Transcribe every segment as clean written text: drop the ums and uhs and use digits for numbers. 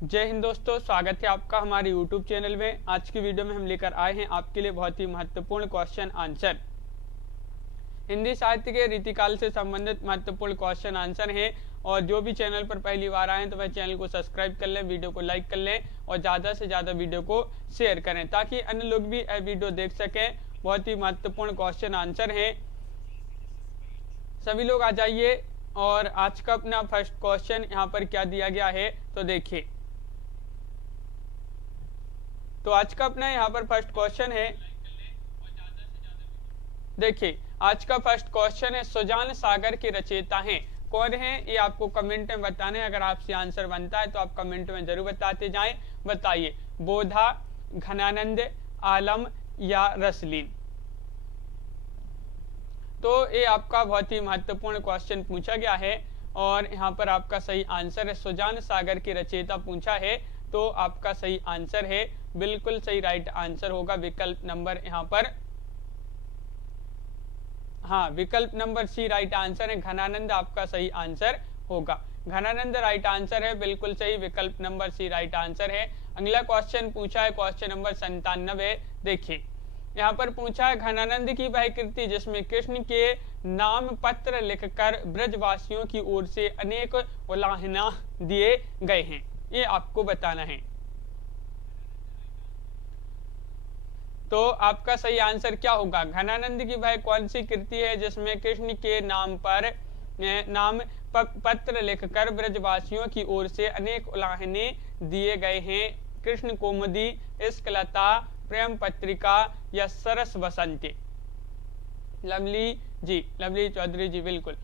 जय हिंद दोस्तों, स्वागत है आपका हमारे YouTube चैनल में। आज की वीडियो में हम लेकर आए हैं आपके लिए बहुत ही महत्वपूर्ण क्वेश्चन आंसर। हिंदी साहित्य के रीतिकाल से संबंधित महत्वपूर्ण क्वेश्चन आंसर हैं। और जो भी चैनल पर पहली बार आए हैं तो वह चैनल को सब्सक्राइब कर लें, वीडियो को लाइक कर लें और ज़्यादा से ज़्यादा वीडियो को शेयर करें ताकि अन्य लोग भी यह वीडियो देख सकें। बहुत ही महत्वपूर्ण क्वेश्चन आंसर है, सभी लोग आ जाइए। और आज का अपना फर्स्ट क्वेश्चन यहाँ पर क्या दिया गया है तो देखिए। तो आज का अपना यहाँ पर फर्स्ट क्वेश्चन है, देखिए आज का फर्स्ट क्वेश्चन है, सुजान सागर के रचयिता हैं कौन है, ये आपको कमेंट में बताने। अगर आपसे आंसर बनता है तो आप कमेंट में जरूर बताते जाएं। बताइए, बोधा, घनानंद, आलम या रसलीन। तो ये आपका बहुत ही महत्वपूर्ण क्वेश्चन पूछा गया है और यहाँ पर आपका सही आंसर है सुजान सागर के रचयिता पूछा है। तो आपका सही आंसर है, बिल्कुल सही राइट आंसर होगा विकल्प नंबर यहाँ पर, हाँ विकल्प नंबर सी राइट आंसर है। घनानंद आपका सही आंसर होगा, घनानंद राइट आंसर है, बिल्कुल सही, विकल्प नंबर सी राइट आंसर है। अगला क्वेश्चन पूछा है क्वेश्चन नंबर 97। देखिए यहाँ पर पूछा है, घनानंद की वह कृति जिसमें कृष्ण के नाम पत्र लिखकर ब्रजवासियों की ओर से अनेक उलाहना दिए गए हैं, ये आपको बताना है। तो आपका सही आंसर क्या होगा, घनानंद की वह कौन सी कृति है जिसमें कृष्ण के नाम पर पत्र लिखकर ब्रजवासियों की ओर से अनेक उलाहने दिए गए हैं। कृष्ण कौमुदी, इश्कलता, प्रेम पत्रिका या सरस बसंती। लवली जी, लवली चौधरी जी, बिल्कुल।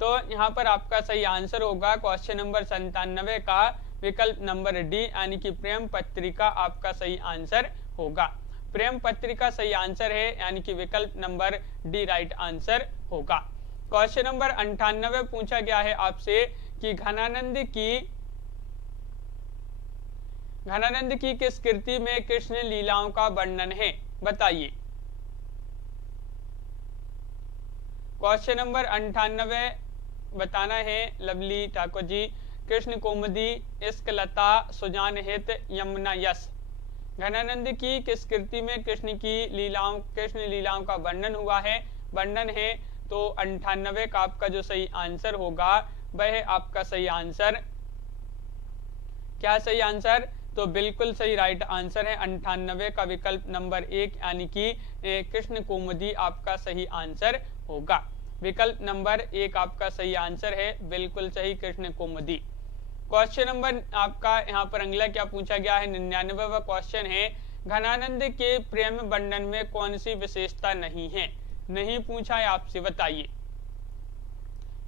तो यहाँ पर आपका सही आंसर होगा क्वेश्चन नंबर 97 का विकल्प नंबर डी, यानी कि प्रेम पत्रिका आपका सही आंसर होगा। प्रेम पत्रिका सही आंसर है, यानी कि विकल्प नंबर डी राइट आंसर होगा। क्वेश्चन नंबर 98 पूछा गया है आपसे कि घनानंद की किस कृति में कृष्ण लीलाओं का वर्णन है, बताइए। क्वेश्चन नंबर 98 बताना है लवली ठाकुर जी। कृष्ण कौमुदी, इश्कलता, सुजान हित, यमुना यश। घनानंद की किस कृति में कृष्ण लीलाओं का वर्णन है। तो 98 का आपका जो सही आंसर होगा वह आपका सही आंसर, क्या सही आंसर, तो बिल्कुल सही राइट आंसर है 98 का विकल्प नंबर 1, यानी कि कृष्ण कौमुदी आपका सही आंसर होगा। विकल्प नंबर 1 आपका सही आंसर है, बिल्कुल सही, कृष्ण कौमुदी। क्वेश्चन नंबर आपका यहाँ पर अगला क्या पूछा गया है, 99वां क्वेश्चन है, घनानंद के प्रेम वर्णन में कौन सी विशेषता नहीं है, नहीं पूछा है आपसे, बताइए।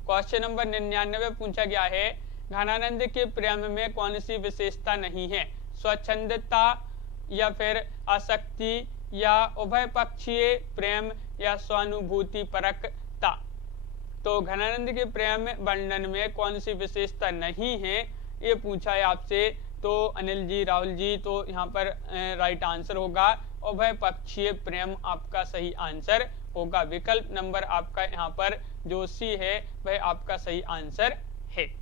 क्वेश्चन नंबर 99 पूछा गया है, घनानंद के प्रेम में कौन सी विशेषता नहीं है, स्वच्छंदता या फिर आसक्ति या उभय पक्षीय प्रेम या स्वानुभूति परकता। तो घनानंद के प्रेम वर्णन में कौन सी विशेषता नहीं है, ये पूछा है आपसे। तो अनिल जी, राहुल जी, तो यहाँ पर राइट आंसर होगा उभय पक्षीय प्रेम आपका सही आंसर होगा। विकल्प नंबर आपका यहाँ पर जो सी है वह आपका सही आंसर है।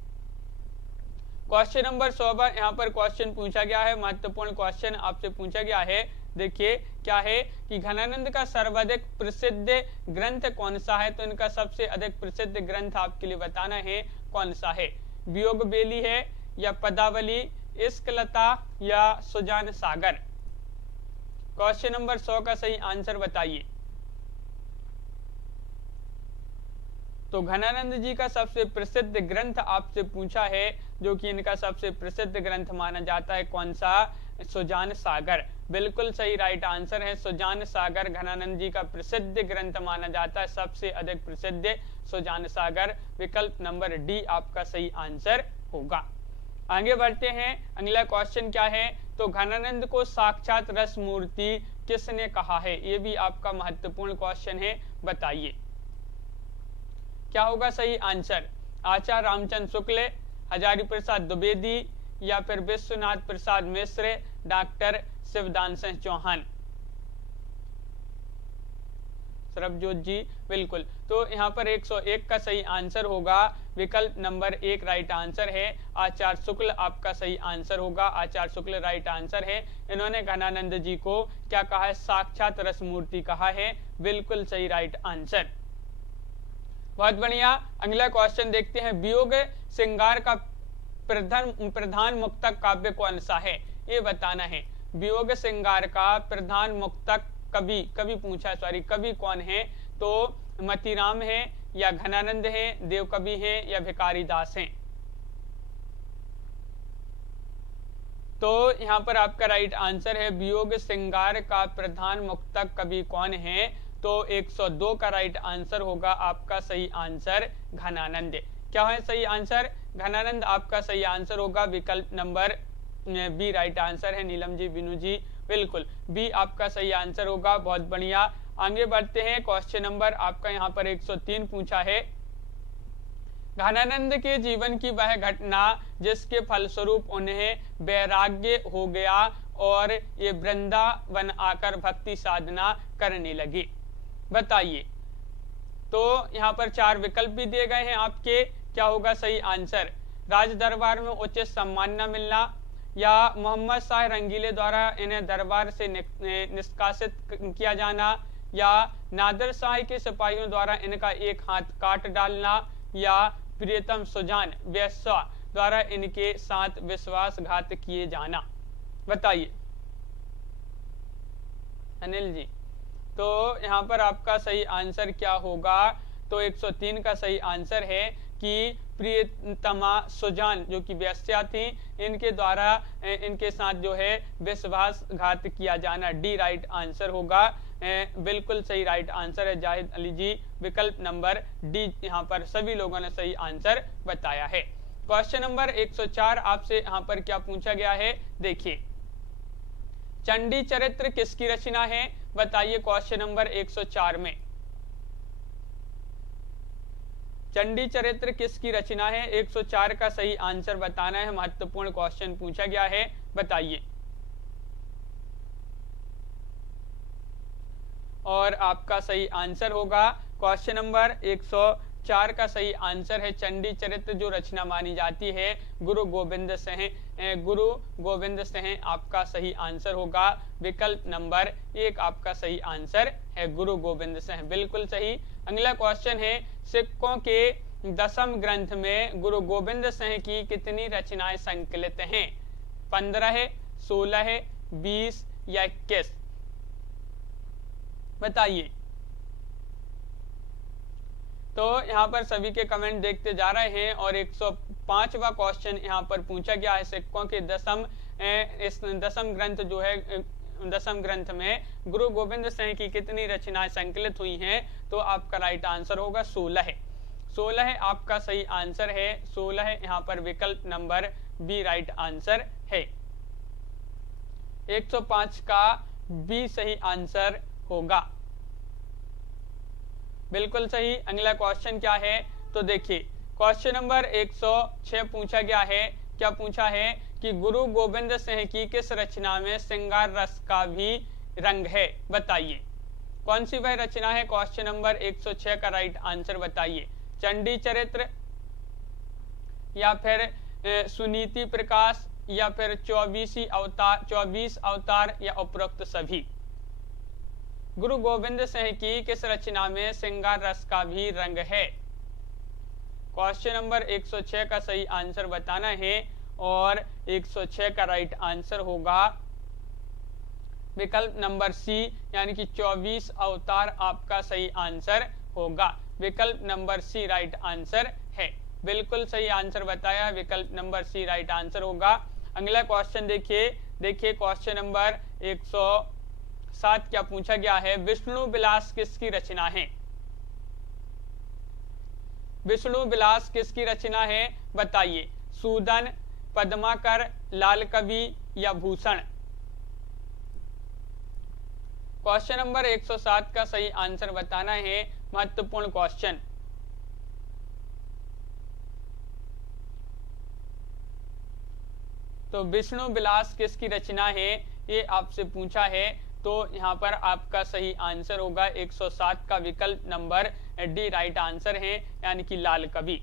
क्वेश्चन नंबर 100 यहाँ पर क्वेश्चन पूछा गया है, महत्वपूर्ण क्वेश्चन आपसे पूछा गया है। देखिए क्या है कि घनानंद का सर्वाधिक प्रसिद्ध ग्रंथ कौन सा है। तो इनका सबसे अधिक प्रसिद्ध ग्रंथ आपके लिए बताना है कौन सा है, वियोग बेली है या पदावली, इश्कलता या सुजान सागर। क्वेश्चन नंबर 100 का सही आंसर बताइए। तो घनानंद जी का सबसे प्रसिद्ध ग्रंथ आपसे पूछा है, जो कि इनका सबसे प्रसिद्ध ग्रंथ माना जाता है कौन सा, सुजान सागर। बिल्कुल सही राइट आंसर है, सुजान सागर घनानंद जी का प्रसिद्ध ग्रंथ माना जाता है, सबसे अधिक प्रसिद्ध सुजान सागर। विकल्प नंबर डी आपका सही आंसर होगा। आगे बढ़ते हैं, अगला क्वेश्चन क्या है, तो घनानंद को साक्षात रस मूर्ति किसने कहा है, ये भी आपका महत्वपूर्ण क्वेश्चन है, बताइए। क्या होगा सही आंसर, आचार्य रामचंद्र शुक्ल, हजारी प्रसाद द्विवेदी या फिर विश्वनाथ प्रसाद मिश्र, डॉक्टर शिवदान सिंह चौहान। सरबजोत जी, बिल्कुल। तो यहाँ पर 101 का सही आंसर होगा विकल्प नंबर 1 राइट आंसर है। आचार्य शुक्ल आपका सही आंसर होगा, आचार्य शुक्ल राइट आंसर है। इन्होंने घनानंद जी को क्या कहा है, साक्षात रसमूर्ति कहा है, बिल्कुल सही राइट आंसर। बहुत बढ़िया, अगला क्वेश्चन देखते हैं। वियोग श्रृंगार का प्रधान मुक्तक काव्य कौन सा है, ये बताना है। वियोग श्रृंगार का प्रधान मुक्तक कवि पूछा है, सॉरी, कवि कौन है? तो मतीराम है या घनानंद है, देव कवि है या भिखारी दास हैं? तो यहाँ पर आपका राइट आंसर है वियोग श्रृंगार का प्रधान मुक्तक कवि कौन है? तो 102 का राइट आंसर होगा आपका सही आंसर घनानंद। क्या है सही आंसर? घनानंद आपका सही आंसर होगा, विकल्प नंबर बी राइट आंसर है। नीलम जी, बिनू जी, बिल्कुल बी आपका सही आंसर होगा। बहुत बढ़िया, आगे बढ़ते हैं। क्वेश्चन नंबर आपका यहाँ पर 103 पूछा है। घनानंद के जीवन की वह घटना जिसके फलस्वरूप उन्हें वैराग्य हो गया और ये वृंदावन आकर भक्ति साधना करने लगे, बताइए। तो यहाँ पर 4 विकल्प भी दिए गए हैं आपके, क्या होगा सही आंसर? राज दरबार में उचित सम्मान न मिलना, या मोहम्मद शाह रंगीले द्वारा इन्हें दरबार से निष्कासित किया जाना, या नादिर शाह के सिपाहियों द्वारा इनका एक हाथ काट डालना, या प्रियतम सुजान वैश्या द्वारा इनके साथ विश्वासघात किए जाना, बताइए अनिल जी। तो यहाँ पर आपका सही आंसर क्या होगा? तो 103 का सही आंसर है कि प्रियतमा सुजान जो कि वैश्या थी, इनके द्वारा इनके साथ जो है विश्वासघात किया जाना, डी राइट आंसर होगा, बिल्कुल सही राइट आंसर है जाहिद अली जी, विकल्प नंबर डी यहाँ पर सभी लोगों ने सही आंसर बताया है। क्वेश्चन नंबर 104 आपसे यहाँ पर क्या पूछा गया है, देखिए। चंडी चरित्र किसकी रचना है, बताइए क्वेश्चन नंबर 104 में। चंडी चरित्र किसकी रचना है? 104 का सही आंसर बताना है, महत्वपूर्ण क्वेश्चन पूछा गया है, बताइए। और आपका सही आंसर होगा क्वेश्चन नंबर 104 का सही आंसर है चंडी चरित्र जो रचना मानी जाती है गुरु गोविंद सिंह आपका सही आंसर होगा, विकल्प नंबर 1 आपका सही आंसर है गुरु गोविंद सिंह, बिल्कुल सही। अगला क्वेश्चन है, सिखों के 10वें ग्रंथ में गुरु गोविंद सिंह की कितनी रचनाएं संकलित हैं? 15 है, 16 है, 20 या 21, बताइए। तो यहाँ पर सभी के कमेंट देखते जा रहे हैं और 105वां क्वेश्चन यहाँ पर पूछा गया है, सिखों के 10वें ग्रंथ जो है 10वें ग्रंथ में गुरु गोविंद सिंह की कितनी रचनाएं संकलित हुई हैं? तो आपका राइट आंसर होगा 16 है, 16 है आपका सही आंसर है, 16 है यहाँ पर विकल्प नंबर बी राइट आंसर है। 105 का बी सही आंसर होगा, बिल्कुल सही। अगला क्वेश्चन क्या है? तो देखिए क्वेश्चन नंबर 106 पूछा गया है, क्या पूछा है कि गुरु गोविंद सिंह की किस रचना में श्रृंगार रस का भी रंग है, बताइए। कौन सी वह रचना है? क्वेश्चन नंबर 106 का राइट आंसर बताइए। चंडी चरित्र, या फिर सुनीति प्रकाश, या फिर 24 अवतार या उपरोक्त सभी। गुरु गोविंद सिंह की किस रचना में श्रृंगार रस का भी रंग है? क्वेश्चन नंबर 106 का सही आंसर बताना है और 106 का राइट आंसर होगा विकल्प नंबर सी, यानी कि 24 अवतार आपका सही आंसर होगा, विकल्प नंबर सी राइट आंसर है, बिल्कुल सही आंसर बताया, विकल्प नंबर सी राइट आंसर होगा। अगला क्वेश्चन देखिए क्वेश्चन नंबर 107 क्या पूछा गया है, विष्णु विलास किसकी रचना है? विष्णु विलास किसकी रचना है, बताइए। सूदन, पद्माकर, लाल कवि या भूषण। क्वेश्चन नंबर 107 का सही आंसर बताना है, महत्वपूर्ण क्वेश्चन। तो विष्णु विलास किसकी रचना है, ये आपसे पूछा है। तो यहाँ पर आपका सही आंसर होगा 107 का विकल्प नंबर डी राइट आंसर है, यानी कि लाल कवि।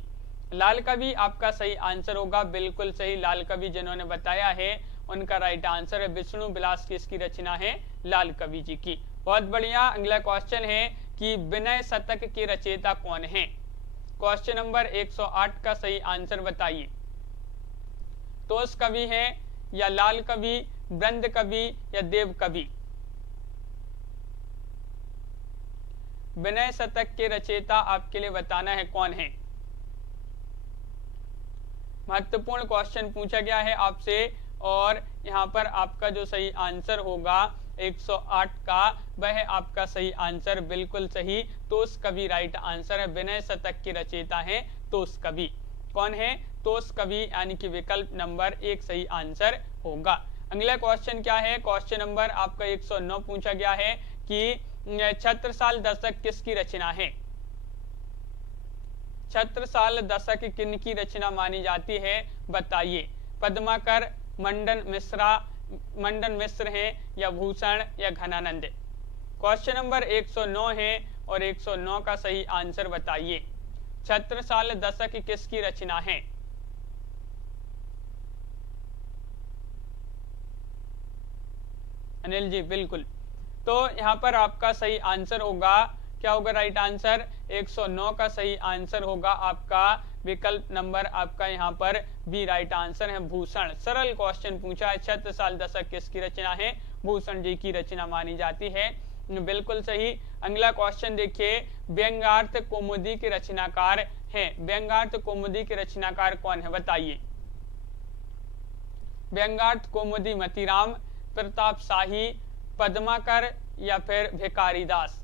लाल कवि आपका सही आंसर होगा, बिल्कुल सही। लाल कवि जिन्होंने बताया है उनका राइट आंसर है विष्णु विलास की इसकी रचना है लाल कवि जी की। बहुत बढ़िया। अगला क्वेश्चन है कि विनय शतक के रचयिता कौन है। क्वेश्चन नंबर 108 का सही आंसर बताइए। तोष कवि है या लाल कवि, वृंद कवि या देव कवि। विनय शतक के रचयिता आपके लिए बताना है कौन है। महत्वपूर्ण क्वेश्चन पूछा गया है आपसे, और यहाँ पर आपका जो सही आंसर होगा 108 का, वह आपका सही आंसर बिल्कुल सही तोष कवि राइट आंसर है। विनय शतक के रचयिता है तोष कवि। कौन है? तोष कवि, यानी कि विकल्प नंबर 1 सही आंसर होगा। अगला क्वेश्चन क्या है? क्वेश्चन नंबर आपका 109 पूछा गया है कि छत्रसाल दशक किसकी रचना है। छत्रसाल दशक किन की रचना मानी जाती है, बताइए। पद्माकर, मंडन मिश्र है या भूषण या घनानंद। क्वेश्चन नंबर 109 है और 109 का सही आंसर बताइए। छत्रसाल दशक किसकी रचना है। अनिल जी बिल्कुल। तो यहाँ पर आपका सही आंसर होगा, क्या होगा राइट आंसर? 109 का सही आंसर होगा आपका विकल्प नंबर आपका यहाँ पर बी राइट आंसर है भूषण। सरल क्वेश्चन पूछा है, छत्रसाल दशक किसकी रचना है, भूषण जी की रचना मानी जाती है। बिल्कुल सही। अगला क्वेश्चन देखिए, व्यंग्यार्थ कौमुदी के रचनाकार हैं। व्यंग्यार्थ कौमुदी के रचनाकार कौन है, बताइए। व्यंग्यार्थ कौमुदी मतीराम, प्रताप शाही, पद्माकर या फिर भिखारीदास।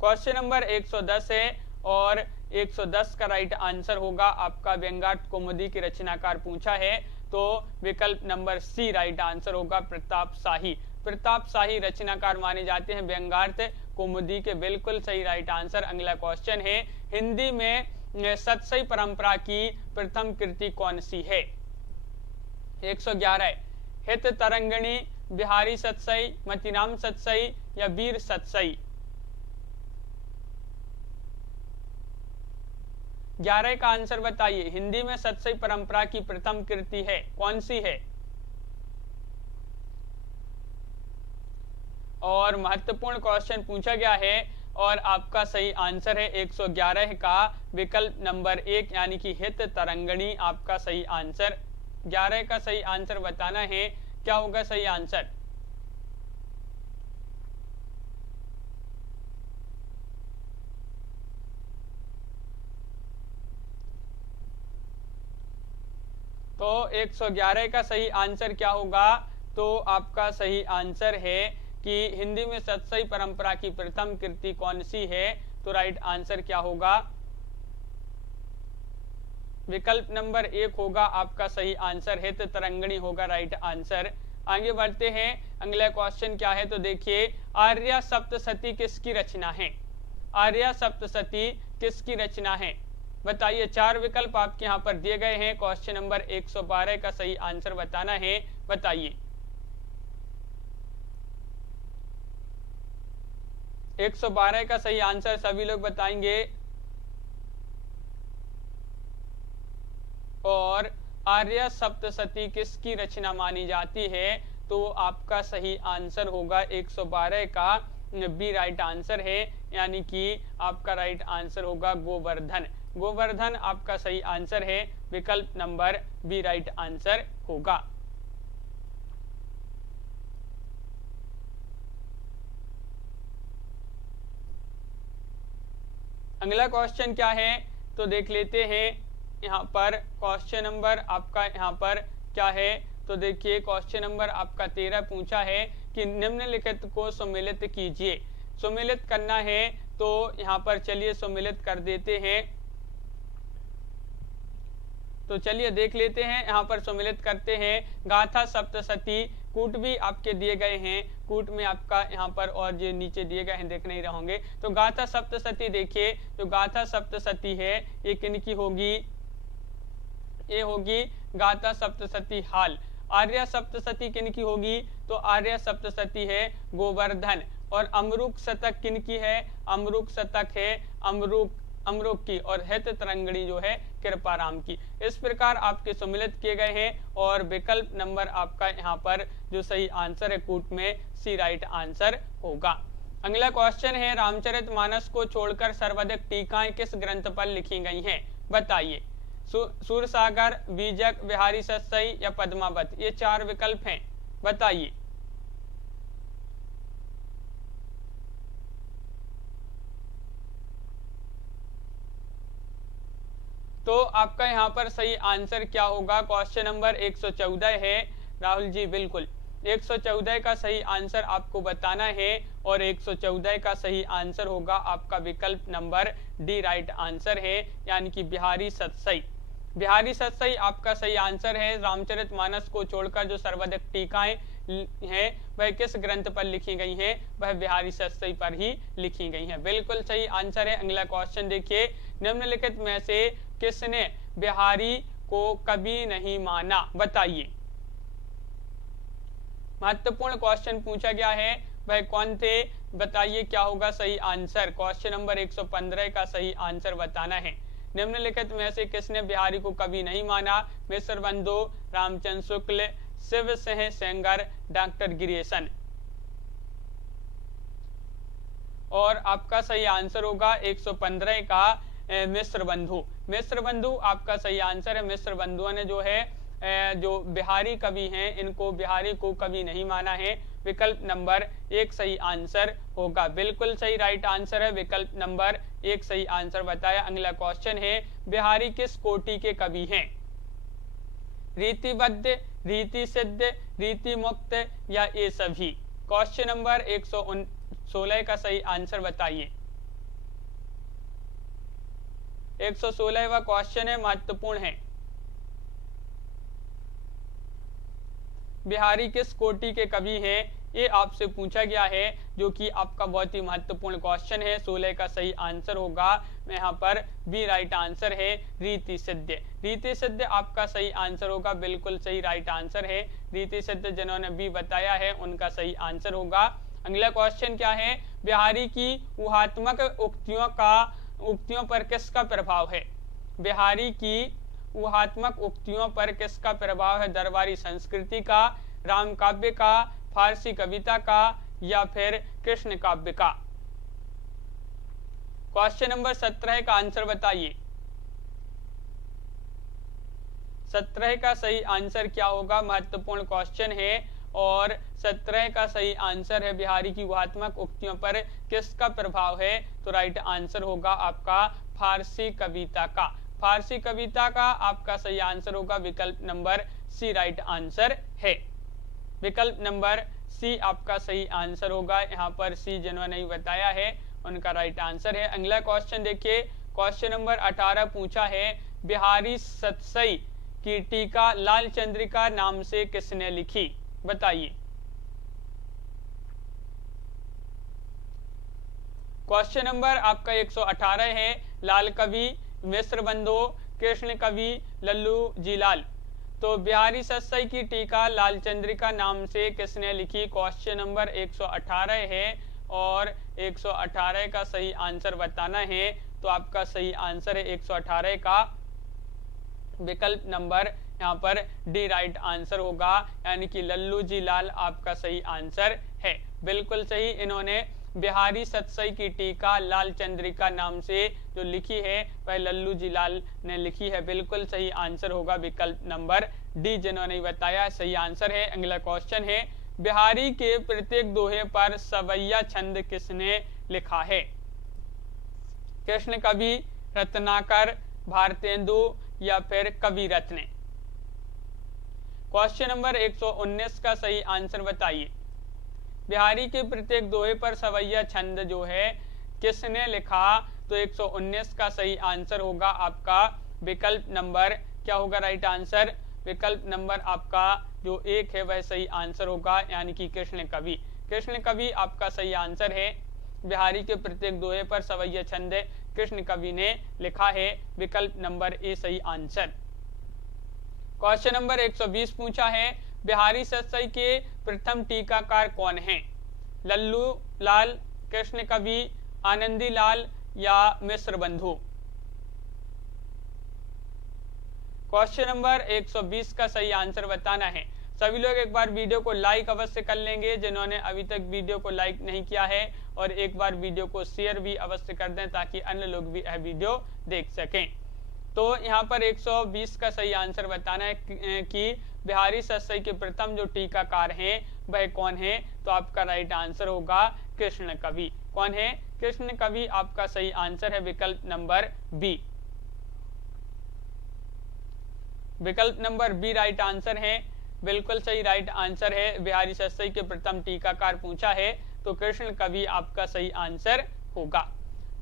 क्वेश्चन नंबर 110 है और 110 का राइट आंसर होगा आपका व्यंग्यार्थ कौमुदी के रचनाकार पूछा है, तो विकल्प नंबर सी राइट आंसर होगा प्रताप शाही। प्रताप शाही रचनाकार माने जाते हैं व्यंग्यार्थ कौमुदी के। बिल्कुल सही राइट आंसर। अगला क्वेश्चन है, हिंदी में सतसई परंपरा की प्रथम कृति कौन सी है। 111 हित तरंगिणी, बिहारी सतसई, मतीराम सतसई या वीर सतसई। 11 का आंसर बताइए। हिंदी में सतसई परंपरा की प्रथम कृति है, कौन सी है। और महत्वपूर्ण क्वेश्चन पूछा गया है और आपका सही आंसर है 111 का विकल्प नंबर 1, यानी कि हित तरंगिणी आपका सही आंसर। 11 का सही आंसर बताना है, क्या होगा सही आंसर। तो 111 का सही आंसर क्या होगा, तो आपका सही आंसर है कि हिंदी में सतसई परंपरा की प्रथम कृति कौन सी है, तो राइट आंसर क्या होगा, विकल्प नंबर 1 होगा आपका सही आंसर। हित तरंगिणी होगा राइट आंसर। आगे बढ़ते हैं, अगला क्वेश्चन क्या है, तो देखिए आर्या सप्तशती किसकी रचना है। आर्या सप्तशती किसकी रचना है, बताइए। 4 विकल्प आपके यहाँ पर दिए गए हैं। क्वेश्चन नंबर 112 का सही आंसर बताना है, बताइए। 112 का सही आंसर सभी लोग बताएंगे। और आर्य सप्तशती किसकी रचना मानी जाती है, तो आपका सही आंसर होगा 112 का बी राइट आंसर है, यानी कि आपका राइट आंसर होगा गोवर्धन। गोवर्धन आपका सही आंसर है, विकल्प नंबर बी राइट आंसर होगा। अगला क्वेश्चन क्या है, तो देख लेते हैं। यहाँ पर क्वेश्चन नंबर आपका यहाँ पर क्या है, तो देखिए क्वेश्चन नंबर आपका 13 पूछा है कि निम्नलिखित को सम्मिलित कीजिए। सम्मिलित करना है, तो यहाँ पर चलिए सम्मिलित कर देते हैं। तो चलिए देख लेते हैं, यहाँ पर सम्मिलित करते हैं। गाथा सप्तशती, कूट भी आपके दिए गए हैं, कूट में आपका यहाँ पर और जो नीचे दिए गए हैं देख नहीं रहोगे। तो गाथा सप्तशती देखिए, जो गाथा सप्तशती है ये किन की होगी, ये होगी गाथा सप्तशती हाल। आर्य सप्तशती किनकी होगी? तो आर्य सप्तशती है गोवर्धन। और अमरुक शतक किनकी है? अमरुक शतक है अमरुक की। और हित तरंगिणी जो है कृपाराम की। इस प्रकार आपके सम्मिलित किए गए हैं और विकल्प नंबर आपका यहाँ पर जो सही आंसर है कूट में सी राइट आंसर होगा। अगला क्वेश्चन है, रामचरितमानस को छोड़कर सर्वाधिक टीकाएं किस ग्रंथ पर लिखी गई हैं? बताइए। सूरसागर, बीजक, बिहारी सतसई या पद्मावत, ये चार विकल्प हैं, बताइए। तो आपका यहाँ पर सही आंसर क्या होगा? क्वेश्चन नंबर 114 है राहुल जी, बिल्कुल 114 का सही आंसर आपको बताना है और 114 का सही आंसर होगा आपका विकल्प नंबर डी राइट आंसर है, यानी कि बिहारी सतसई। बिहारी सतसई आपका सही आंसर है। रामचरितमानस को छोड़कर जो सर्वाधिक टीकाएं हैं वह किस ग्रंथ पर लिखी गई हैं? वह बिहारी सतसई पर ही लिखी गई हैं। बिल्कुल सही आंसर है। अगला क्वेश्चन देखिए, निम्नलिखित में से किसने बिहारी को कभी नहीं माना? बताइए। महत्वपूर्ण क्वेश्चन पूछा गया है, वह कौन थे? बताइए क्या होगा सही आंसर। क्वेश्चन नंबर 115 का सही आंसर बताना है। निम्नलिखित में से किसने बिहारी को कभी नहीं माना? मिश्र बंधु, रामचंद्र शुक्ल, शिव सिंह सेंगर, डॉक्टर गिरीशन। और आपका सही आंसर होगा 115 का मिश्र बंधु। मिश्र बंधु आपका सही आंसर है। मिश्र बंधुओं ने जो है जो बिहारी कवि हैं इनको बिहारी को कभी नहीं माना है। विकल्प नंबर 1 सही आंसर होगा। बिल्कुल सही राइट आंसर है, विकल्प नंबर 1 सही आंसर बताया। अगला क्वेश्चन है, बिहारी किस कोटि के कवि हैं? रीतिबद्ध, रीति सिद्ध, रीति मुक्त या ये सभी? क्वेश्चन नंबर 116 का सही आंसर बताइए। 116वां क्वेश्चन है, महत्वपूर्ण है। बिहारी किस कोटि के कवि हैं? ये आपसे पूछा गया है, जो कि आपका बहुत ही महत्वपूर्ण क्वेश्चन है। 16 का सही आंसर होगा यहाँ पर बी राइट आंसर है, रीति सिद्ध। रीति सिद्ध आपका सही आंसर होगा, बिल्कुल सही राइट आंसर है। रीति सिद्ध जिन्होंने बी बताया है उनका सही आंसर होगा। अगला क्वेश्चन क्या है, बिहारी की ऊहात्मक उक्तियों पर किसका प्रभाव है? बिहारी की ऊहात्मक उक्तियों पर किसका प्रभाव है? दरबारी संस्कृति का, राम काव्य का, फारसी कविता का या फिर कृष्ण काव्य का? क्वेश्चन नंबर 17 का आंसर बताइए। 17 का सही आंसर क्या होगा? महत्वपूर्ण क्वेश्चन है और 17 का सही आंसर है, बिहारी की ऊहात्मक उक्तियों पर किसका प्रभाव है? तो राइट आंसर होगा आपका फारसी कविता का। फारसी कविता का आपका सही आंसर होगा, विकल्प नंबर सी राइट आंसर है। विकल्प नंबर सी आपका सही आंसर होगा। यहाँ पर सी जिन्होंने नहीं बताया है उनका राइट आंसर है। अगला क्वेश्चन देखिए, क्वेश्चन नंबर 18 पूछा है, बिहारी सतसई की टीका लाल चंद्रिका नाम से किसने लिखी? बताइए। क्वेश्चन नंबर आपका 118 है, लाल कवि, मिश्र बंधु, कृष्ण कवि, लल्लू जीलाल। तो बिहारी सतसई की टीका लाल चंद्रिका नाम से किसने लिखी? क्वेश्चन नंबर 118 है और 118 का सही आंसर बताना है। तो आपका सही आंसर है 118 का विकल्प नंबर यहाँ पर डी राइट आंसर होगा, यानी कि लल्लू जी लाल आपका सही आंसर है। बिल्कुल सही, इन्होंने बिहारी सतसई की टीका लाल चंद्रिका नाम से जो लिखी है वह लल्लू जी लाल ने लिखी है। बिल्कुल सही आंसर होगा विकल्प नंबर डी, जिन्होंने बताया सही आंसर है। अगला क्वेश्चन है, बिहारी के प्रत्येक दोहे पर सवैया छंद किसने लिखा है? कृष्ण कवि, रत्नाकर, भारतेंदु या फिर कवि रत्न? क्वेश्चन नंबर 119 का सही आंसर बताइए। बिहारी के प्रत्येक दोहे पर सवैया छंद जो है किसने लिखा? तो 119 का सही आंसर होगा आपका विकल्प नंबर क्या होगा राइट आंसर? विकल्प नंबर आपका जो 1 है वह सही आंसर होगा, यानी कि कृष्ण कवि। कृष्ण कवि आपका सही आंसर है। बिहारी के प्रत्येक दोहे पर सवैया छंद कृष्ण कवि ने लिखा है। विकल्प नंबर ए सही आंसर। क्वेश्चन नंबर 120 पूछा है, बिहारी सतसई के प्रथम टीकाकार कौन हैं? लल्लू लाल, कृष्ण कवि, आनंदी लाल या मिश्र बंधु? क्वेश्चन नंबर 120 का सही आंसर बताना है। सभी लोग एक बार वीडियो को लाइक अवश्य कर लेंगे जिन्होंने अभी तक वीडियो को लाइक नहीं किया है, और एक बार वीडियो को शेयर भी अवश्य कर दें ताकि अन्य लोग भी यह वीडियो देख सकें। तो यहाँ पर 120 का सही आंसर बताना है कि बिहारी सतसई के प्रथम जो टीकाकार हैं वह कौन है? तो आपका राइट आंसर होगा कृष्ण कवि। कौन है? कृष्ण कवि आपका सही आंसर है, विकल्प नंबर बी। विकल्प नंबर बी राइट आंसर है, बिल्कुल सही राइट आंसर है। बिहारी सतसई के प्रथम टीकाकार पूछा है तो कृष्ण कवि आपका सही आंसर होगा।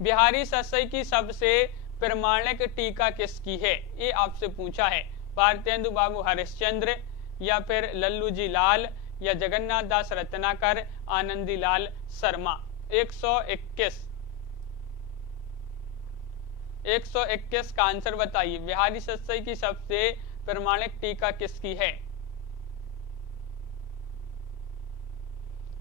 बिहारी सतसई की सबसे प्रमाणिक टीका किसकी है? ये आपसे पूछा है। भारतेंदु बाबू हरिश्चंद्र, या फिर लल्लू जी लाल, या जगन्नाथ दास रत्नाकर, आनंदी लाल शर्मा। 121 का आंसर बताइए। बिहारी सतसई की सबसे प्रमाणिक टीका किसकी है?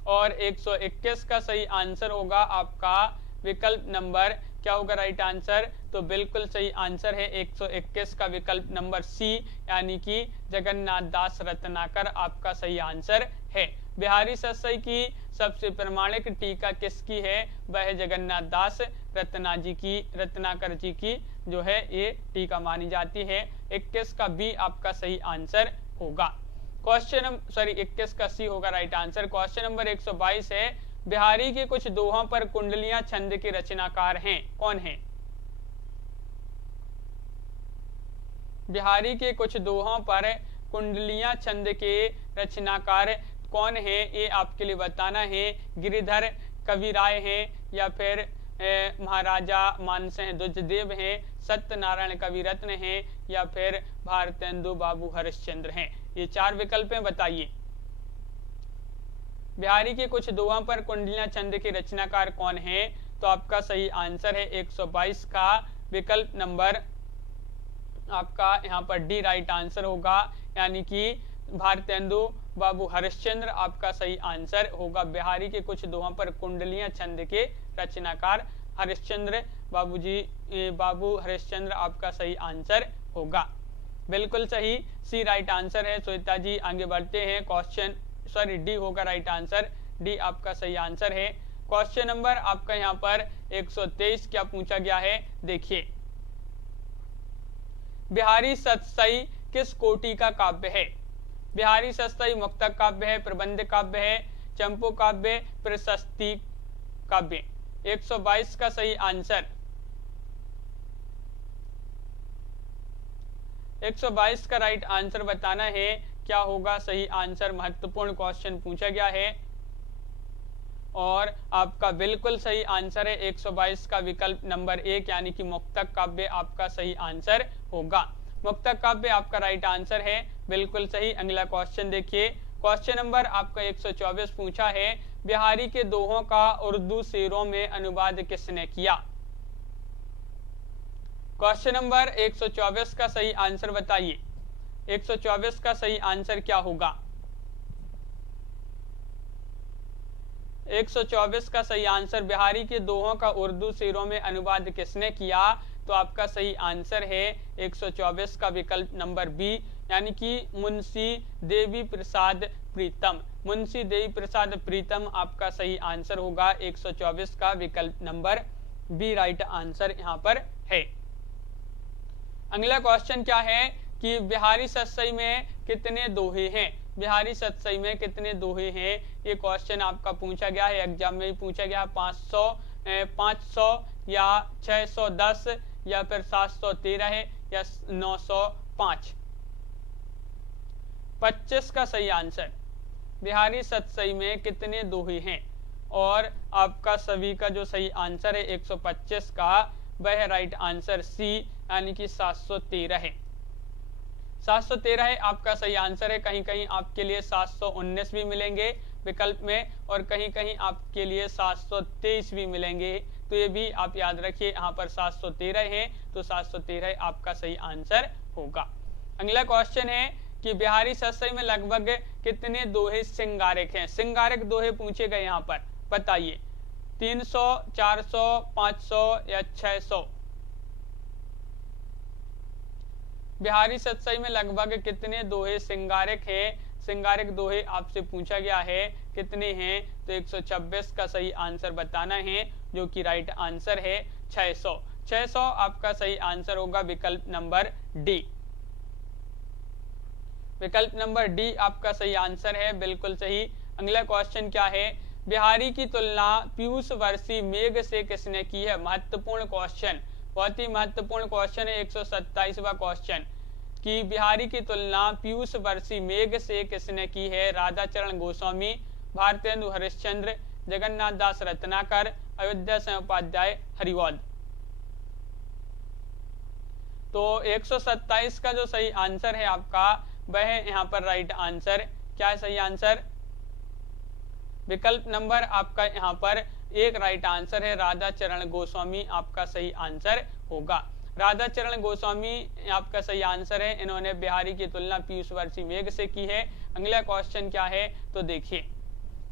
और 121 का सही आंसर होगा आपका विकल्प नंबर, क्या होगा राइट आंसर? तो बिल्कुल सही आंसर है 121 का विकल्प नंबर सी, यानी कि जगन्नाथ दास रत्नाकर आपका सही आंसर है। बिहारी सतसई की सबसे प्रमाणिक टीका किसकी है? वह जगन्नाथ दास रत्नाकर जी की जो है ये टीका मानी जाती है। 21 का बी आपका सही आंसर होगा। क्वेश्चन 21 का सी होगा राइट आंसर। क्वेश्चन नंबर 122 है, बिहारी के कुछ दोहों पर कुंडलियां छंद के रचनाकार हैं, कौन है? बिहारी के कुछ दोहों पर कुंडलियां छंद के रचनाकार कौन है? ये आपके लिए बताना है। गिरिधर कविराय हैं, या फिर महाराजा मानसिंह द्विजदेव हैं, सत्यनारायण कविरत्न हैं, या फिर भारतेंदु बाबू हरिश्चंद्र हैं। ये चार विकल्प हैं, बताइए। बिहारी के कुछ दोहों पर कुंडलियां छंद के रचनाकार कौन है? तो आपका सही आंसर है 122 का विकल्प नंबर आपका यहाँ पर डी राइट आंसर होगा, यानी कि भारतेंदु बाबू हरिश्चंद्र आपका सही आंसर होगा। बिहारी के कुछ दोहों पर कुंडलियां छंद के रचनाकार हरिश्चंद्र बाबू हरिश्चंद्र आपका सही आंसर होगा। बिल्कुल सही, सी राइट आंसर है। श्वेता जी आगे बढ़ते हैं। डी होगा राइट आंसर, डी आपका सही आंसर है। क्वेश्चन नंबर आपका यहाँ पर 123 क्या पूछा गया है, देखिए। बिहारी सतसई किस कोटि का काव्य है? बिहारी सतसई मुक्तक काव्य है, प्रबंध काव्य है, चंपू काव्य, प्रशस्ति काव्य। 122 का सही आंसर 122 का राइट आंसर बताना है, क्या होगा सही आंसर? महत्वपूर्ण क्वेश्चन पूछा गया है और आपका बिल्कुल सही आंसर है 122 का विकल्प नंबर 1, यानी कि मुक्तक काव्य आपका सही आंसर होगा। मुक्तक काव्य आपका राइट आंसर है, बिल्कुल सही। अगला क्वेश्चन देखिए। क्वेश्चन नंबर आपका 124 पूछा है, बिहारी के दोहों का उर्दू शेरों में अनुवाद किसने किया? क्वेश्चन नंबर 124 का सही आंसर बताइए। 124 का सही आंसर क्या होगा? 124 का सही आंसर, बिहारी के दोहों का उर्दू शेरों में अनुवाद किसने किया? तो आपका सही आंसर है 124 का विकल्प नंबर बी, यानी कि मुंशी देवी प्रसाद प्रीतम। मुंशी देवी प्रसाद प्रीतम आपका सही आंसर होगा। 124 का विकल्प नंबर बी राइट आंसर यहाँ पर है। अगला क्वेश्चन क्या है कि बिहारी सतसई में कितने दोहे हैं? बिहारी सतसई में कितने दोहे हैं? ये क्वेश्चन आपका पूछा गया है, एग्जाम में भी पूछा गया। 500 या 610 या फिर 713 है या 905। 25 का सही आंसर, बिहारी सतसई में कितने दोहे हैं? और आपका सभी का जो सही आंसर है 125 का, वह राइट आंसर सी, यानी कि 713 है। 713 है आपका सही आंसर है। कहीं कहीं आपके लिए 719 भी मिलेंगे विकल्प में, और कहीं कहीं आपके लिए 723 भी मिलेंगे, तो ये भी आप याद रखिए। यहाँ पर 713 है तो 713 आपका सही आंसर होगा। अगला क्वेश्चन है कि बिहारी सतसई में लगभग कितने दोहे सिंगारिक हैं। सिंगारिक दोहे पूछे गए यहाँ पर, बताइए 300, 400, 500 या 600। बिहारी सतसई में लगभग कितने दोहे सिंगारिक हैं? सिंगारिक दोहे आपसे पूछा गया है, कितने हैं? तो 126 का सही आंसर बताना है, जो कि राइट आंसर है 600। 600 आपका सही आंसर होगा विकल्प नंबर डी। विकल्प नंबर डी आपका सही आंसर है, बिल्कुल सही। अगला क्वेश्चन क्या है? बिहारी की तुलना पीयूष वर्षी मेघ से किसने की है? महत्वपूर्ण क्वेश्चन, बहुत ही महत्वपूर्ण क्वेश्चन है। 127वां क्वेश्चन कि बिहारी की तुलना पीयूष वर्षी मेघ से किसने की है? राधाचरण गोस्वामी, भारतेंदु हरिश्चंद्र, जगन्नाथ दास रत्नाकर, अयोध्या सिंह उपाध्याय, हरिवंश। तो 127 का जो सही आंसर है आपका, वह है यहाँ पर राइट आंसर। क्या है सही आंसर? विकल्प नंबर आपका यहाँ पर एक राइट आंसर है, राधाचरण गोस्वामी आपका सही आंसर होगा। राधाचरण गोस्वामी आपका सही आंसर है। इन्होंने बिहारी की तुलना पीयूष वर्षी मेघ से की है। अगला क्वेश्चन क्या है तो देखिए,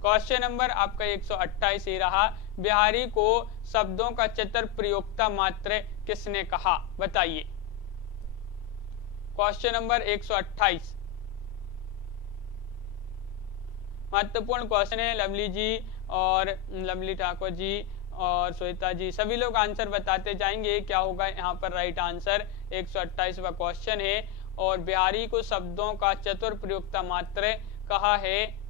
क्वेश्चन नंबर आपका 128 ये रहा, बिहारी को शब्दों का चतुर प्रयोक्ता मात्र किसने कहा? बताइए। क्वेश्चन नंबर 128 महत्वपूर्ण क्वेश्चन है। लवली जी और लवली ठाकुर जी और श्वेता जी सभी लोग आंसर बताते जाएंगे। क्या होगा यहाँ पर राइट आंसर? 128वां क्वेश्चन है। और बिहारी को शब्दों का चतुर प्रयोक्ता मात्र कहा है,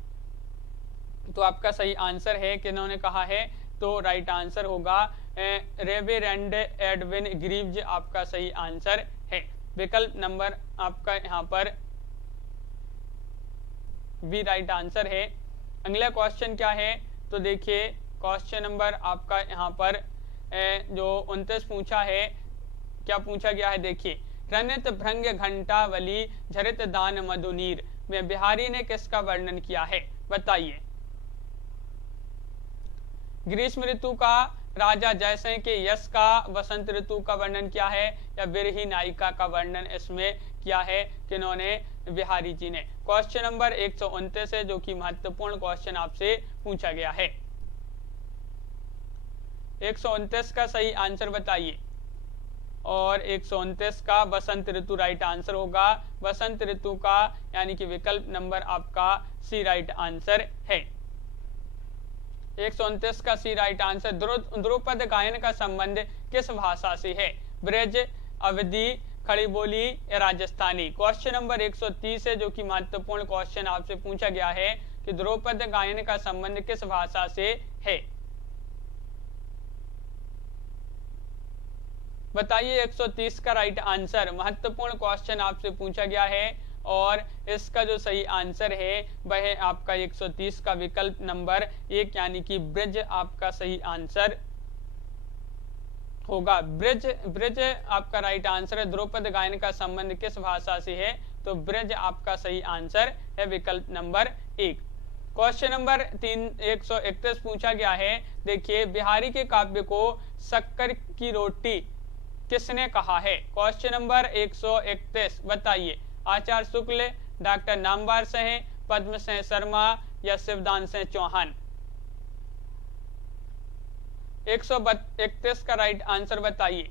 तो आपका सही आंसर है कि इन्होंने कहा है, तो राइट आंसर होगा रेवेरेंड एडविन ग्रीव्स आपका सही आंसर है। विकल्प नंबर आपका यहाँ पर बी राइट आंसर है। अगला क्वेश्चन क्या है तो देखिए, क्वेश्चन नंबर आपका यहाँ पर जो 29 पूछा है, क्या पूछा गया है देखिए, रनित भृंग घंटावली झरित दान मधुनीर में बिहारी ने किसका वर्णन किया है? बताइए। ग्रीष्म ऋतु का, राजा जयसिंह के यश का, वसंत ऋतु का वर्णन किया है, या विरही नायिका का वर्णन इसमें किया है किन्होंने? बिहारी जी ने। क्वेश्चन नंबर 129 है, जो कि महत्वपूर्ण क्वेश्चन आपसे पूछा गया है। 129 का सही आंसर बताइए। और 129 का वसंत ऋतु राइट आंसर होगा। वसंत ऋतु का यानी कि विकल्प नंबर आपका सी राइट आंसर है। 129 का सी राइट आंसर। ध्रुपद गायन का संबंध किस भाषा से है? ब्रज, अवधी, खड़ी बोली या राजस्थानी? क्वेश्चन नंबर 130 है, जो कि महत्वपूर्ण क्वेश्चन आपसे पूछा गया है कि ध्रुपद गायन का संबंध किस भाषा से है? बताइए 130 का राइट आंसर। महत्वपूर्ण क्वेश्चन आपसे पूछा गया है और इसका जो सही आंसर है वह है आपका 130 का विकल्प नंबर 1 यानी कि ब्रज आपका सही आंसर होगा। ब्रज आपका राइट आंसर है। ध्रुपद गायन का संबंध किस भाषा से है? तो ब्रज आपका सही आंसर है, विकल्प नंबर 1। क्वेश्चन नंबर 131 पूछा गया है, देखिए, बिहारी के काव्य को शक्कर की रोटी किसने कहा है? क्वेश्चन नंबर 131 बताइए। आचार्य शुक्ल, डॉक्टर नामवर सिंह, पद्म सिंह शर्मा या शिवदान सिंह चौहान? 131 का राइट आंसर बताइए।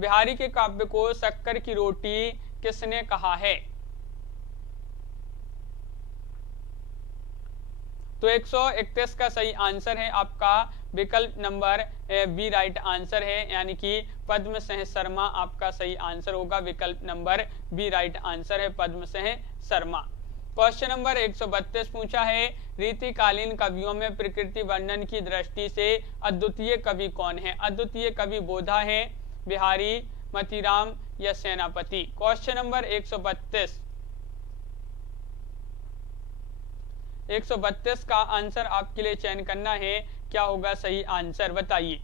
बिहारी के काव्य को शक्कर की रोटी किसने कहा है? तो 131 का सही आंसर है आपका विकल्प नंबर बी राइट आंसर है, यानी कि पद्म सिंह शर्मा आपका सही आंसर होगा। विकल्प नंबर बी राइट आंसर है, पद्म सिंह शर्मा। क्वेश्चन नंबर 132 पूछा है, रीतिकालीन कवियों में प्रकृति वर्णन की दृष्टि से अद्वितीय कवि कौन है? अद्वितीय कवि बोधा है, बिहारी, मतीराम या सेनापति? क्वेश्चन नंबर 132 का आंसर आपके लिए चयन करना है। क्या होगा सही आंसर बताइए।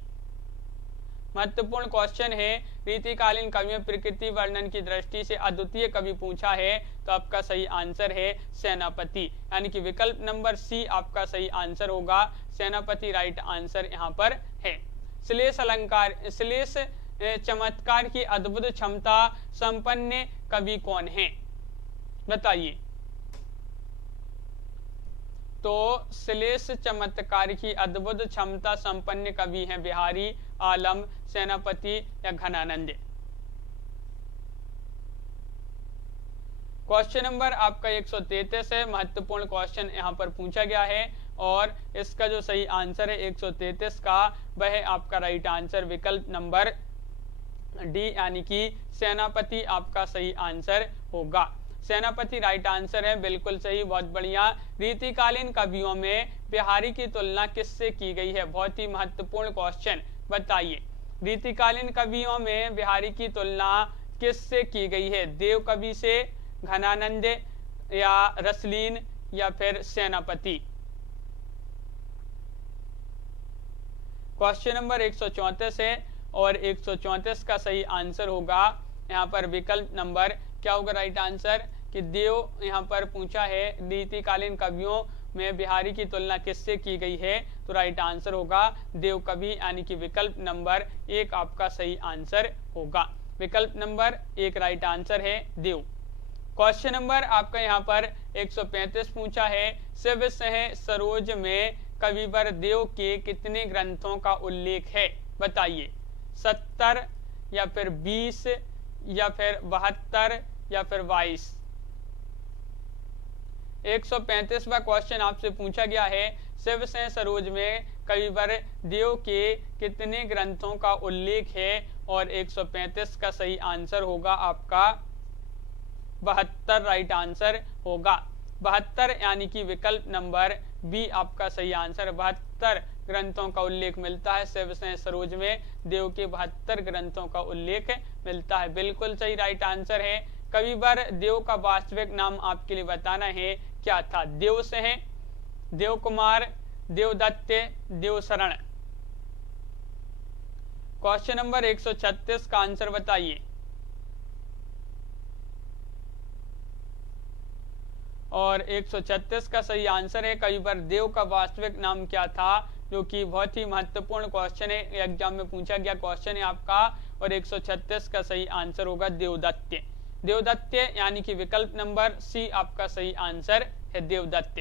महत्वपूर्ण क्वेश्चन है, रीतिकालीन कवियों प्रकृति वर्णन की दृष्टि से अद्वितीय कवि पूछा है, तो आपका सही आंसर है सेनापति, यानी कि विकल्प नंबर सी आपका सही आंसर होगा। सेनापति राइट आंसर यहाँ पर है। श्लेष अलंकार, श्लेष चमत्कार की अद्भुत क्षमता संपन्न कवि कौन है? बताइए। तो श्लेष चमत्कार की अद्भुत क्षमता संपन्न कवि हैं बिहारी, आलम, सेनापति या घनानंद। क्वेश्चन नंबर आपका 133 है, महत्वपूर्ण क्वेश्चन यहाँ पर पूछा गया है और इसका जो सही आंसर है 133 का, वह आपका राइट आंसर विकल्प नंबर डी यानी कि सेनापति आपका सही आंसर होगा। सेनापति राइट आंसर है, बिल्कुल सही, बहुत बढ़िया। रीतिकालीन कवियों में बिहारी की तुलना किससे की गई है? बहुत ही महत्वपूर्ण क्वेश्चन, बताइए। रीतिकालीन कवियों में बिहारी की तुलना किससे की गई है? देव कवि से, घनानंद या रसलीन या फिर सेनापति? क्वेश्चन नंबर 134 है और 134 का सही आंसर होगा यहाँ पर विकल्प नंबर क्या होगा राइट आंसर कि देव। यहाँ पर पूछा है रीतिकालीन कवियों में बिहारी की तुलना किससे की गई है, तो राइट आंसर होगा देव कवि यानी कि विकल्प नंबर 1 आपका सही आंसर होगा। विकल्प नंबर 1 राइट आंसर है देव। क्वेश्चन नंबर आपका यहाँ पर 135 पूछा है, शिव सह सरोज में कविवर देव के कितने ग्रंथों का उल्लेख है? बताइए। 70 या फिर 20 या फिर 72 या फिर 22? 135वां क्वेश्चन आपसे पूछा गया है, शिव सह सरोज में कविवर देव के कितने ग्रंथों का उल्लेख है? और 135 का सही आंसर होगा आपका 72 राइट आंसर होगा। 72 यानी कि विकल्प नंबर बी आपका सही आंसर। 72 ग्रंथों का उल्लेख मिलता है शिव सह सरोज में, देव के 72 ग्रंथों का उल्लेख मिलता है, बिल्कुल सही राइट आंसर है। कविवर देव का वास्तविक नाम आपके लिए बताना है, क्या था? देव सह, देव कुमार, देवदत्त, देवशरण? क्वेश्चन नंबर 136 का आंसर बताइए। और 136 का सही आंसर है कविवर देव का वास्तविक नाम क्या था, जो कि बहुत ही महत्वपूर्ण क्वेश्चन है, एग्जाम में पूछा गया क्वेश्चन है आपका। और 136 का सही आंसर होगा देवदत्त। देवदत्त यानी कि विकल्प नंबर सी आपका सही आंसर है देवदत्त।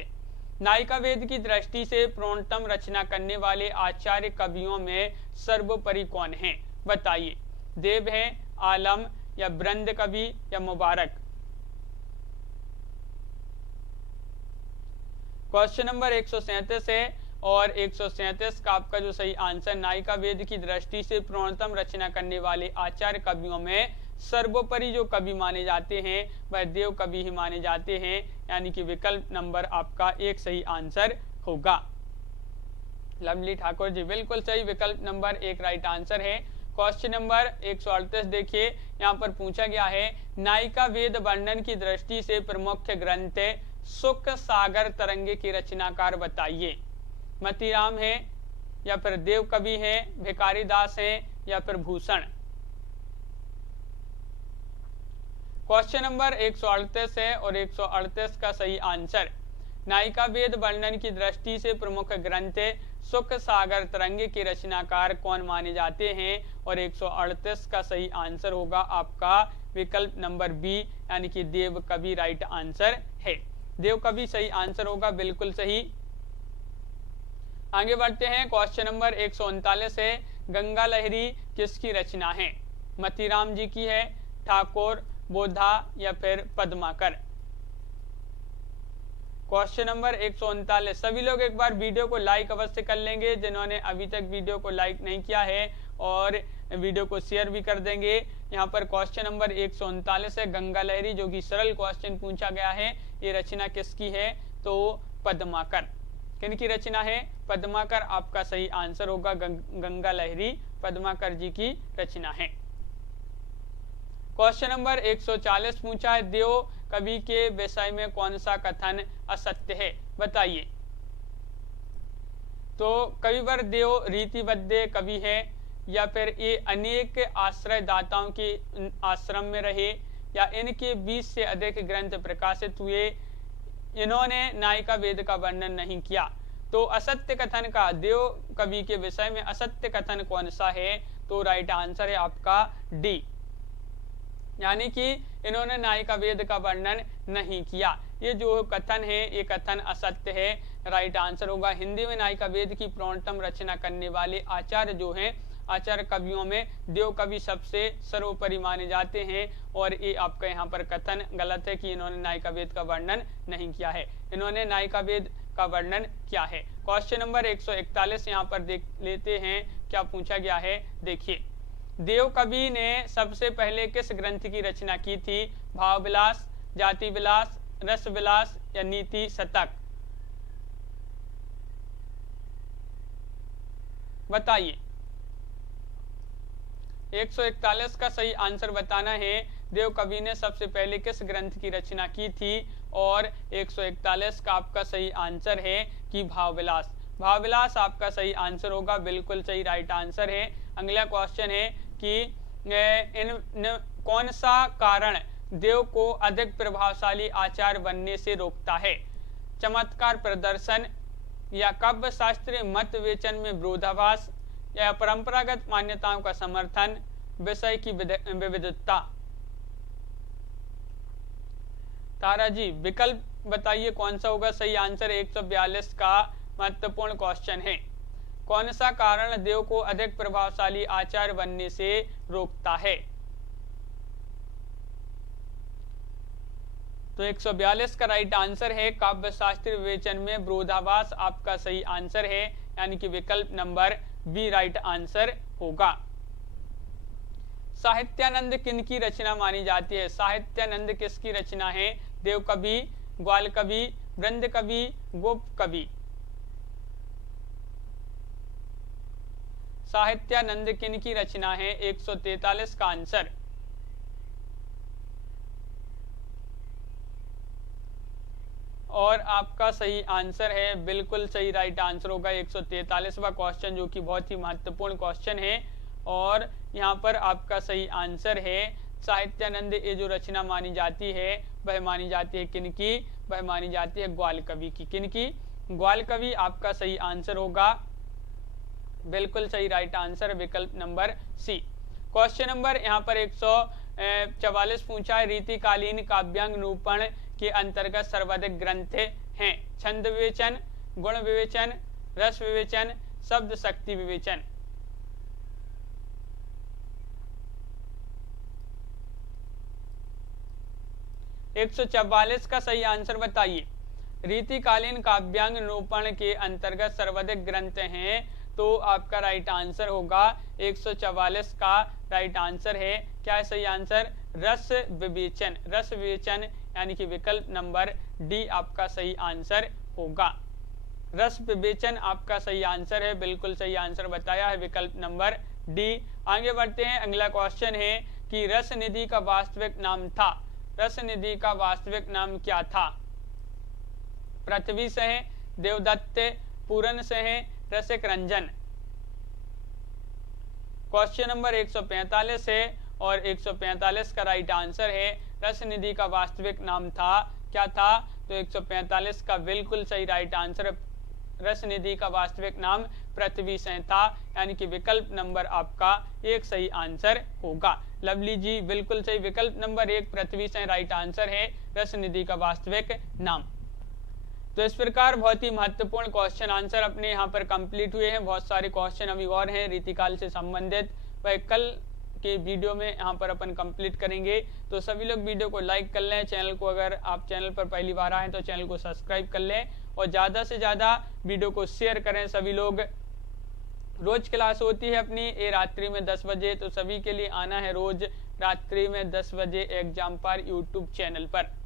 नायिका वेद की दृष्टि से पूर्णतम रचना करने वाले आचार्य कवियों में सर्वोपरि कौन है? बताइए। देव है, आलम या ब्रंद कवि या मुबारक? क्वेश्चन नंबर 137 है और 137 का आपका जो सही आंसर, नायिका वेद की दृष्टि से पूर्णतम रचना करने वाले आचार्य कवियों में सर्वोपरि जो कवि माने जाते हैं वह देव कवि ही माने जाते हैं, यानी कि विकल्प नंबर आपका 1 सही आंसर होगा। लवली ठाकुर जी बिल्कुल सही, विकल्प नंबर 1 राइट आंसर है। क्वेश्चन नंबर 138 देखिए, यहाँ पर पूछा गया है, नायिका वेद वर्णन की दृष्टि से प्रमुख ग्रंथ सुख सागर तरंगे की रचनाकार बताइए। मतीराम है या फिर देव कवि है, भिखारी दास है या फिर भूषण? क्वेश्चन नंबर 138 है और 138 का सही आंसर, नायिका वेद वर्णन की दृष्टि से प्रमुख ग्रंथ सुख सागर तरंगे के रचनाकार कौन माने जाते हैं? और 138 का सही आंसर होगा आपका विकल्प नंबर बी यानी कि देव कवि राइट आंसर है। देव कवि सही आंसर होगा, बिल्कुल सही। आगे बढ़ते हैं। क्वेश्चन नंबर 139 है, गंगा लहरी किसकी रचना है? मतीराम जी की है, ठाकुर, बोधा या फिर पद्माकर? क्वेश्चन नंबर 139, सभी लोग एक बार वीडियो को लाइक अवश्य कर लेंगे जिन्होंने अभी तक वीडियो को लाइक नहीं किया है, और वीडियो को शेयर भी कर देंगे। यहाँ पर क्वेश्चन नंबर 139 है, गंगा लहरी, जो कि सरल क्वेश्चन पूछा गया है। ये रचना किसकी है? तो पद्माकर। किनकी रचना है? पद्माकर आपका सही आंसर होगा। गंगा लहरी पद्माकर जी की रचना है। क्वेश्चन नंबर 140 पूछा है, देव कवि के विषय में कौन सा कथन असत्य है? बताइए। तो कविवर देव रीतिबद्ध कवि है, या फिर ये अनेक आश्रयदाताओं के आश्रम में रहे, या इनके 20 से अधिक ग्रंथ प्रकाशित हुए, इन्होंने नायिका वेद का वर्णन नहीं किया। तो असत्य कथन का, देव कवि के विषय में असत्य कथन कौन सा है? तो राइट आंसर है आपका डी, यानी कि इन्होंने नायिका वेद का वर्णन नहीं किया। ये जो कथन है ये कथन असत्य है, राइट आंसर होगा। हिंदी में नायिका वेद की प्रौढ़तम रचना करने वाले आचार्य जो हैं, आचार्य कवियों में देव कवि सबसे सर्वोपरि माने जाते हैं, और ये आपका यहाँ पर कथन गलत है कि इन्होंने नायिका वेद का वर्णन नहीं किया है। इन्होंने नायिका वेद का वर्णन किया है। क्वेश्चन नंबर 141 यहाँ पर देख लेते हैं क्या पूछा गया है। देखिए, देव कवि ने सबसे पहले किस ग्रंथ की रचना की थी? भाव विलास, जाति विलास, रस विलास या नीति शतक? बताइए। 141 का सही आंसर बताना है। देव कवि ने सबसे पहले किस ग्रंथ की रचना की थी? और 141 का आपका सही आंसर है कि भावविलास। भावविलास आपका सही आंसर होगा, बिल्कुल सही राइट आंसर है। अगला क्वेश्चन है कि कौन सा कारण देव को अधिक प्रभावशाली आचार्य बनने से रोकता है? चमत्कार प्रदर्शन, या काव्य शास्त्रीय मत विवेचन में विरोधाभास, या परंपरागत मान्यताओं का समर्थन, विषय की विविधता? तारा जी विकल्प बताइए कौन सा होगा सही आंसर। 142 का महत्वपूर्ण क्वेश्चन है। कौन सा कारण देव को अधिक प्रभावशाली आचार्य बनने से रोकता है? तो 142 का राइट आंसर है काव्य शास्त्रीय विवेचन में विरोधाभास आपका सही आंसर है, यानी कि विकल्प नंबर बी राइट आंसर होगा। साहित्यानंद किनकी रचना मानी जाती है? साहित्यानंद किसकी रचना है? देव कवि, ग्वाल कवि, वृंद कवि, गोप कवि? साहित्यानंद किनकी रचना है? 143 का आंसर। और आपका सही आंसर है, बिल्कुल सही राइट आंसर होगा 143वां क्वेश्चन, जो कि बहुत ही महत्वपूर्ण क्वेश्चन है। और यहाँ पर आपका सही आंसर है साहित्यानंद ये जो रचना मानी जाती है वह मानी जाती है किनकी? वह मानी जाती है ग्वाल कवि की। किनकी? ग्वाल कवि आपका सही आंसर होगा, बिल्कुल सही राइट आंसर विकल्प नंबर सी। क्वेश्चन नंबर यहाँ पर 144 पूछा है, रीतिकालीन काव्यांग निरूपण के अंतर्गत सर्वाधिक ग्रंथ हैं? छंद विवेचन, गुण विवेचन, रस विवेचन, शब्द शक्ति विवेचन? एक 144 का सही आंसर बताइए। रीतिकालीन काव्यांग निरूपण के अंतर्गत सर्वाधिक ग्रंथ हैं, तो आपका राइट आंसर होगा 144 का राइट आंसर है। क्या है सही आंसर? रस विवेचन। रस विवेचन यानी कि विकल्प नंबर डी आपका सही आंसर होगा। रस विवेचन आपका सही आंसर है, बिल्कुल सही आंसर बताया है विकल्प नंबर डी। आगे बढ़ते हैं। अगला क्वेश्चन है कि रस निधि का वास्तविक नाम था? रस निधि का वास्तविक नाम क्या था? पृथ्वी सह, देवदत्त, पूरन सह, रसिक रंजन? क्वेश्चन नंबर 145 है और 145 का राइट आंसर है रस निधि का वास्तविक नाम था। क्या था? तो 145 का बिल्कुल सही राइट आंसर, रस निधि का वास्तविक नाम पृथ्वी सेन था, यानी कि विकल्प नंबर आपका एक सही आंसर होगा। लवली जी बिल्कुल सही, विकल्प नंबर 1 पृथ्वी सेन राइट आंसर है रस निधि का वास्तविक नाम। तो इस प्रकार बहुत ही महत्वपूर्ण क्वेश्चन आंसर अपने यहाँ पर कंप्लीट हुए हैं। बहुत सारे क्वेश्चन अभी और हैं रीतिकाल से संबंधित, वह कल के वीडियो में यहाँ पर अपन कंप्लीट करेंगे। तो सभी लोग वीडियो को लाइक कर लें, चैनल को अगर आप चैनल पर पहली बार आए तो चैनल को सब्सक्राइब कर लें और ज़्यादा से ज़्यादा वीडियो को शेयर करें सभी लोग। रोज क्लास होती है अपनी ये रात्रि में 10 बजे, तो सभी के लिए आना है रोज रात्रि में 10 बजे एग्जाम पर यूट्यूब चैनल पर।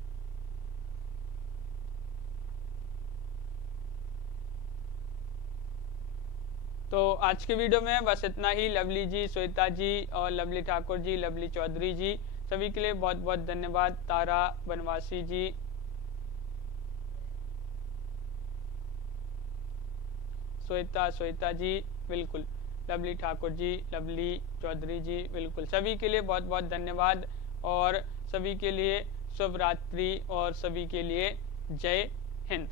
तो आज के वीडियो में बस इतना ही। लवली जी, श्वेता जी और लवली ठाकुर जी, लवली चौधरी जी, सभी के लिए बहुत बहुत धन्यवाद। तारा बनवासी जी, श्वेता जी बिल्कुल, लवली ठाकुर जी, लवली चौधरी जी बिल्कुल, सभी के लिए बहुत बहुत धन्यवाद और सभी के लिए शुभ रात्रि और सभी के लिए जय हिंद।